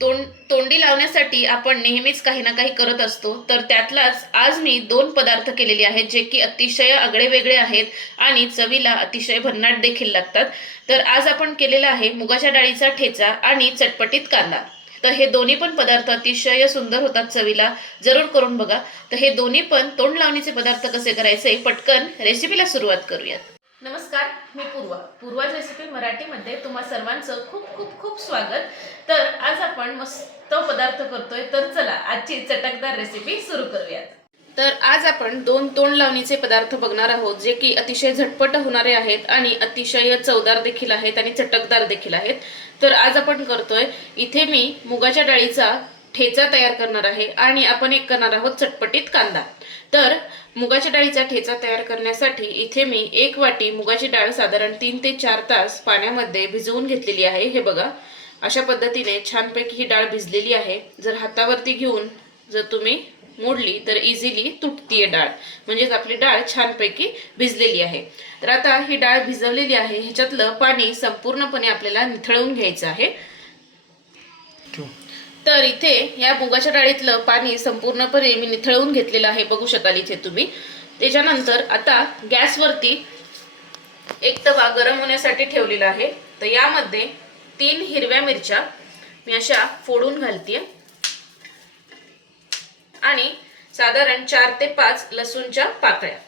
तोंड तोंडी लावण्यासाठी आपण नेहमीच काही ना काही करत असतो. तर त्यातलाच आज मी दोन पदार्थ केलेले आहेत जे की अतिशय आगळे वेगळे आहेत आणि चवीला अतिशय भन्नाट देखील लागतात. तर आज आपण केलेला आहे मुगाच्या डाळीचा ठेचा आणि चटपटीत कांदा. तर हे दोन्ही पण पदार्थ अतिशय सुंदर होतात चवीला. जरूर करून बघा. तर हे दोन्ही पण तोंड लावणीचे पदार्थ कसे करायचे पटकन रेसिपीला सुरुवात करूयात. नमस्कार मी पूर्वा. पूर्वाज रेसिपी मराठीमध्ये तुम्हा सर्वांचं खूप खूप खूप स्वागत. तर आज आपण मस्त पदार्थ करतोय तर चला आजची चटकदार रेसिपी सुरू करूयात. तर आज आपण दोन तोंड लावणीचे पदार्थ बघणार आहोत जे की अतिशय झटपट होणारे आहेत आणि अतिशय चवदार देखील आहेत आणि चटकदार देखील आहेत. तर आज आपण करतोय इथे मी मुगाच्या डाळीचा ठेचा तयार करणार आहे आणि आपण एक करणार आहोत चटपटीत कांदा. तर मुगाच्या डाळीचा ठेचा तयार करण्यासाठी इथे मी एक वाटी मुगाची डाळ साधारण तीन ते चार तास पाण्यामध्ये भिजवून घेतलेली आहे. हे बघा अशा पद्धतीने छानपैकी ही डाळ भिजलेली आहे. जर हातावरती घेऊन जर तुम्ही मोडली तर इझिली तुटतीये डाळ. म्हणजेच आपली डाळ छानपैकी भिजलेली आहे. तर आता ही डाळ भिजवलेली आहे. ह्याच्यातलं पाणी संपूर्णपणे आपल्याला निथळवून घ्यायचं आहे. तर इथे या मुगाच्या डाळीतलं पाणी संपूर्णपणे मी निथळवून घेतलेलं आहे. बघू शकाल इथे तुम्ही. त्याच्यानंतर आता गॅसवरती एक तवा गरम होण्यासाठी ठेवलेला आहे. तर यामध्ये तीन हिरव्या मिरच्या मी अशा फोडून घालते आणि साधारण चार ते पाच लसूणच्या पाकळ्या.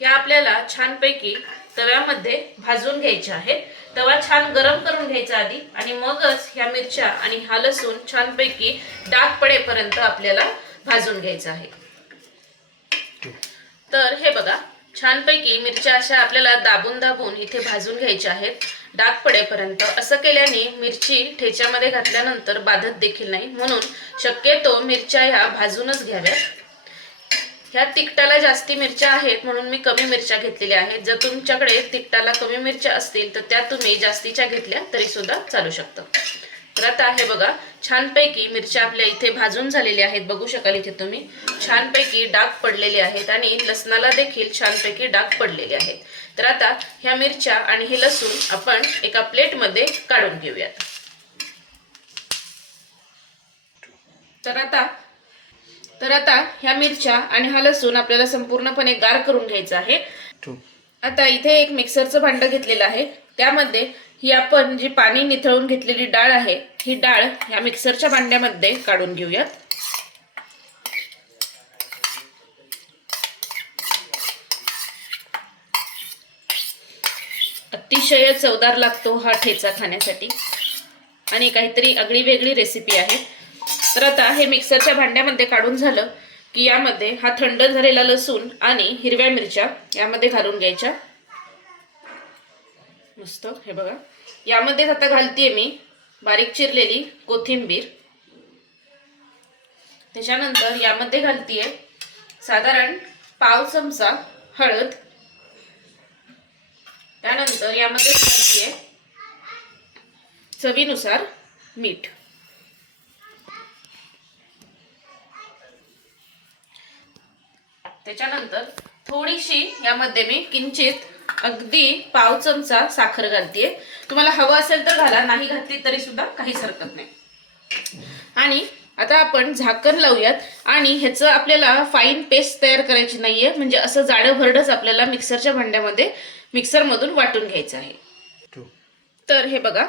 या आपल्याला छानपैकी तव्यामध्ये भाजून घ्यायच्या आहेत. तवा छान गरम करून घ्यायचा आधी आणि मगच ह्या मिरच्या आणि हा लसूण छानपैकी डाग पडेपर्यंत आपल्याला भाजून घ्यायचा आहे. तर हे बघा छानपैकी मिरच्या अशा आपल्याला दाबून दाबून इथे भाजून घ्यायच्या आहेत. डाग पडेपर्यंत असं केल्याने मिरची ठेच्यामध्ये घातल्यानंतर बाधत देखील नाही. म्हणून शक्यतो मिरच्या ह्या भाजूनच घ्याव्यात. ह्या तिखटाला जास्ती मिरच्या आहेत म्हणून मी कमी मिरच्या घेतलेल्या आहेत. जर तुमच्याकडे तिखटाला कमी मिरच्या असतील तर त्या तुम्ही जास्तीच्या घेतल्या तरी सुद्धा चालू शकतं. तर आता हे बघा छानपैकी मिरच्या आपल्या इथे भाजून झालेल्या आहेत. बघू शकाल इथे तुम्ही. छानपैकी डाग पडलेले आहेत आणि लसणाला देखील छानपैकी डाग पडलेले आहेत. तर आता ह्या मिरच्या आणि हे लसूण आपण एका प्लेटमध्ये काढून घेऊयात. तर आता तर आता ह्या मिरच्या आणि हा लसूण आपल्याला संपूर्णपणे गार करून घ्यायचा आहे. आता इथे एक मिक्सरचं भांड घेतलेलं आहे. त्यामध्ये ही आपण जी पाणी निथळून घेतलेली डाळ आहे ही डाळ ह्या मिक्सरच्या भांड्यामध्ये काढून घेऊयात. अतिशय चवदार लागतो हा ठेचा खाण्यासाठी. आणि काहीतरी आगळी वेगळी रेसिपी आहे. तर आता हे मिक्सरच्या भांड्यामध्ये काढून झालं की यामध्ये हा थंड झालेला लसूण आणि हिरव्या मिरच्या यामध्ये घालून घ्यायच्या. मस्त हे बघा. यामध्येच आता घालतीये मी बारीक चिरलेली कोथिंबीर. त्याच्यानंतर यामध्ये घालतीये साधारण पाव चमचा हळद. त्यानंतर यामध्ये घालतीये चवीनुसार मीठ. त्याच्यानंतर थोडीशी यामध्ये मी किंचित अगदी पाव चमचा साखर घालतीये. तुम्हाला हवं असेल तर घाला नाही घातली तरी सुद्धा काहीच हरकत नाही. आणि आता आपण झाकण लावूयात. आणि ह्याचं आपल्याला फाईन पेस्ट तयार करायची नाहीये. म्हणजे असं जाडं भरडच आपल्याला मिक्सरच्या भांड्यामध्ये मिक्सरमधून वाटून घ्यायचं आहे. तर हे बघा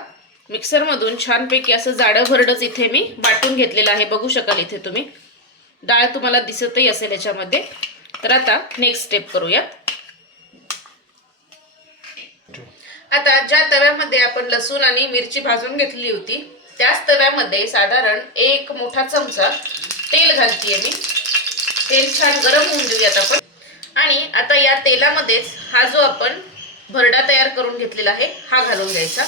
मिक्सरमधून छानपैकी असं जाडं भरडच इथे मी वाटून घेतलेलं आहे. बघू शकाल इथे तुम्ही. डाळ तुम्हाला दिसतही असेल याच्यामध्ये. तर आता नेक्स्ट स्टेप करूयात. आता ज्या तव्यामध्ये आपण लसूण आणि मिरची भाजून घेतली होती त्याच तव्यामध्ये साधारण एक मोठा चमचा तेल घालतीये मी. तेल छान गरम होऊन देऊयात आपण. आणि आता या तेलामध्येच हा जो आपण भरडा तयार करून घेतलेला आहे हा घालून द्यायचा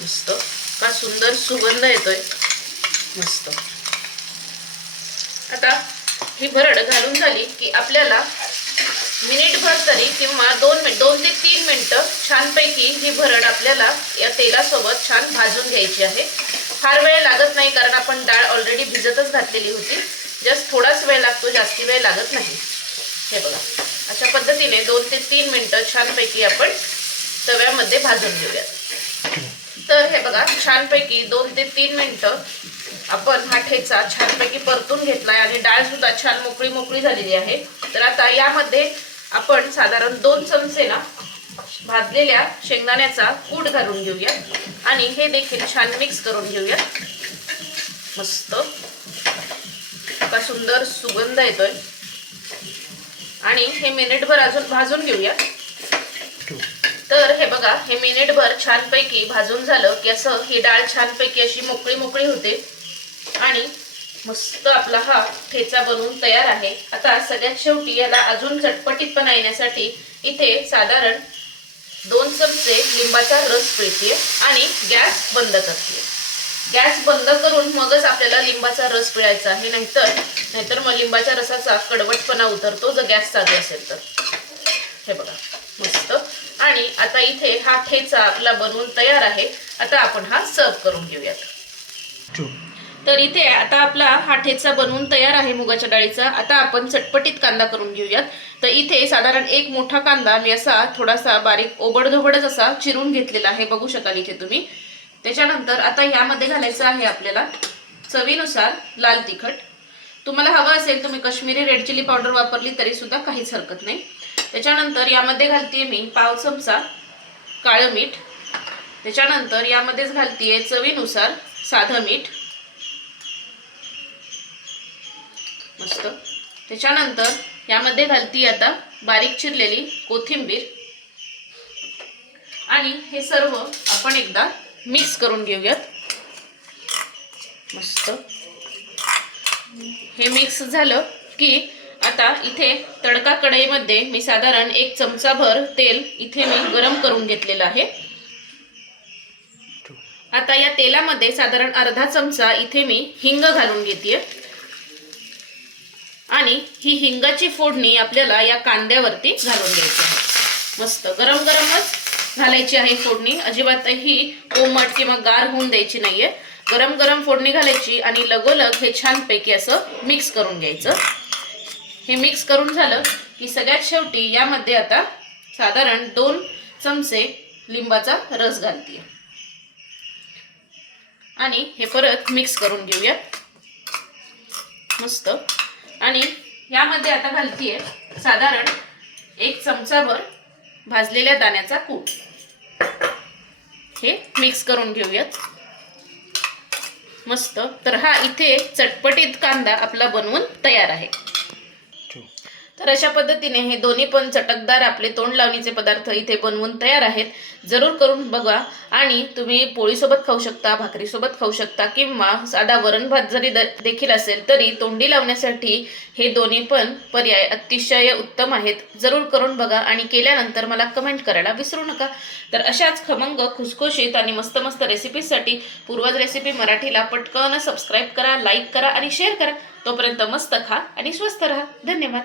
मस्त. का सुंदर सुगंध येतोय. मस्त. आता ही भरड घालून झाली की आपल्याला मिनिटभर तरी किंवा दोन मिनिट दोन ते तीन मिनटं छानपैकी ही भरड आपल्याला या तेलासोबत छान भाजून घ्यायची आहे. फार वेळ लागत नाही कारण आपण डाळ ऑलरेडी भिजतच घातलेली होती. जस्ट थोडाच वेळ लागतो जास्ती वेळ लागत नाही. हे बघा. अशा पद्धतीने दोन ते तीन मिनटं छानपैकी आपण तव्यामध्ये भाजून घेऊयात. तर हे बघा छानपैकी दोन ते तीन मिनटं आपण हा ठेचा छानपैकी परतून घेतलाय आणि डाळ सुद्धा छान मोकळी मोकळी झालेली आहे. तर आता यामध्ये आपण साधारण दोन चमचे ना भाजलेल्या शेंगदाण्याचा कूड घालून घेऊया. आणि हे देखील छान मिक्स करून घेऊया. मस्त. का सुंदर सुगंध येतोय. आणि हे मिनिटभर अजून भाजून घेऊया. तर हे बघा हे मिनिटभर छानपैकी भाजून झालं की असं ही डाळ छानपैकी अशी मोकळी मोकळी होते. आणि मस्त आपला हा ठेचा बनवून तयार आहे. आता सगळ्यात शेवटी याला अजून चटपटीतपणा येण्यासाठी इथे साधारण दोन चमचे लिंबाचा रस पिळते आणि गॅस बंद करते गॅस बंद करून मगच आपल्याला लिंबाचा रस पिळायचा आहे. नाहीतर नाहीतर मग लिंबाच्या रसाचा कडवटपणा उतरतो जर गॅस चालू असेल तर. हे बघा मस्त. आणि आता इथे हा ठेचा आपला बनवून तयार आहे. आता आपण हा सर्व करून घेऊयात. तर इथे आता आपला हा ठेचा बनवून तयार आहे मुगाच्या डाळीचा. आता आपण चटपटीत कांदा करून घेऊयात. तर इथे साधारण एक मोठा कांदा मी असा थोडासा बारीक ओबडधोबडच असा चिरून घेतलेला आहे. बघू शकाल इथे तुम्ही. त्याच्यानंतर आता यामध्ये घालायचं आहे आपल्याला चवीनुसार लाल तिखट. तुम्हाला हवं असेल तुम्ही कश्मीरी रेड चिली पावडर वापरली तरी सुद्धा काहीच हरकत नाही. त्याच्यानंतर यामध्ये घालतीये मी पाव चमचा काळं मीठ. त्याच्यानंतर यामध्येच घालतीये चवीनुसार साधं मीठ. मस्त त्याच्यानंतर यामध्ये घालती आता बारीक चिरलेली कोथिंबीर. आणि हे सर्व आपण एकदा मिक्स करून घेऊयात. मस्त. हे मिक्स झालं की आता इथे तडका कढईमध्ये मी साधारण एक चमचाभर तेल इथे मी गरम करून घेतलेलं आहे. आता या तेलामध्ये साधारण अर्धा चमचा इथे मी हिंग घालून घेते आणि ही हिंगाची फोडणी आपल्याला या कांद्यावरती घालून घ्यायची आहे. मस्त गरम गरमच घालायची आहे फोडणी. अजिबातही कोमट किंवा गार होऊन द्यायची नाहीये. गरम गरम फोडणी घालायची आणि लगोलग हे छानपैकी असं मिक्स करून घ्यायचं. हे मिक्स करून झालं की सगळ्यात शेवटी यामध्ये आता साधारण दोन चमचे लिंबाचा रस घालते आणि हे परत मिक्स करून घेऊया. मस्त. आणि यामध्ये आता घालतीये साधारण एक चमचाभर भाजलेल्या दाण्याचा कूट. हे मिक्स करून घेऊयात. मस्त. तर हा इथे चटपटीत कांदा आपला बनवून तयार आहे. तर अशा पद्धतीने हे दोन्ही पण चटकदार आपले तोंड लावणीचे पदार्थ इथे बनवून तयार आहेत. जरूर करून बघा आणि तुम्ही पोळीसोबत खाऊ शकता भाकरीसोबत खाऊ शकता किंवा साधा वरण भात जरी द- देखील असेल तरी तोंडी लावण्यासाठी हे दोन्ही पण पर्याय अतिशय उत्तम आहेत. जरूर करून बघा आणि केल्यानंतर मला कमेंट करायला विसरू नका. तर अशाच खमंग खुसखुशीत आणि मस्त मस्त रेसिपीजसाठी पूर्वज रेसिपी मराठीला पटकन सबस्क्राईब करा लाईक करा आणि शेअर करा. तोपर्यंत मस्त खा आणि स्वस्त राहा. धन्यवाद.